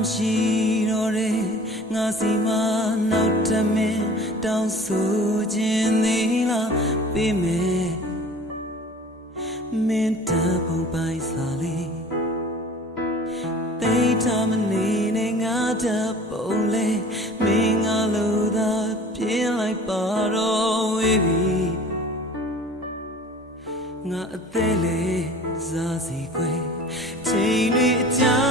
မရှိတော့တဲ့ငါစီမနောက်ထပ်မင်းတောင်းဆိုခြင်းသေးလားပေးမယ်မင်းတပုံပိုင်စားလေးတိတ်ထမနေနဲ့ငါတပုံလေမင်းငါလို့သာပြင်းလိုက်ပါတော့ဝေးပြီငါအသေးလေးစားစီခွေချိန်တွေအကြာ